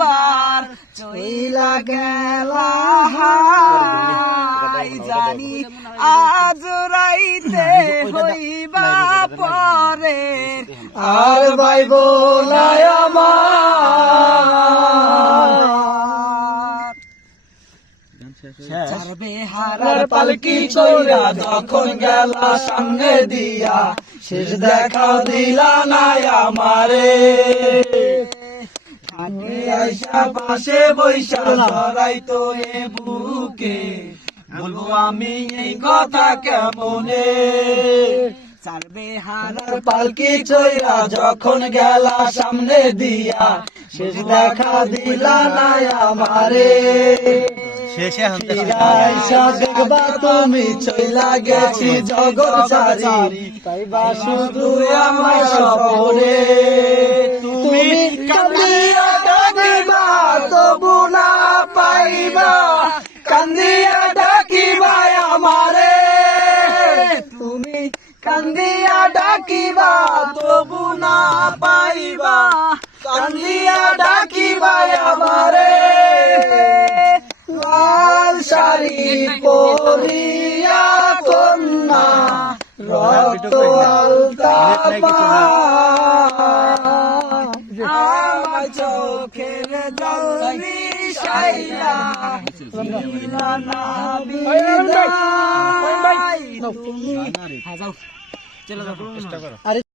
বার চইলা গেলা জানি আজ রাইতে হইবা পরে আর বাইব নাই আমার বেহারার পালকি চইরা যখন গেলা সামনে দিয়া শেষ দেখা দিলা নাই আমারে আইসা পাশে বৈশা ধরাই তো এ বুকে বলবো আমি এই কথা কেমনে চার বেহারার পালকি চইরা যখন গেলা সামনে দিয়া শেষ দেখা দিলা নাই আমারে আইসা দেখবা তুমি চইলা গেছি জগৎ ছাড়ি পাইবা শুধু আমার স্বপ্নে তুমি কান্দিয়া ডাকিবা তবু না পাইবা কান্দিয়া ডাকিবা আমারে তুমি কান্দিয়া ডাকিবা তবু না পাইবা কান্দিয়া ডাকিবা আমারে লাল শাড়ি পরিয়া কন্যা রক্ত আলতা আমার চোখের জল মিশাইয়া দিলা না বিদায়। চলে যাও চেষ্টা করো।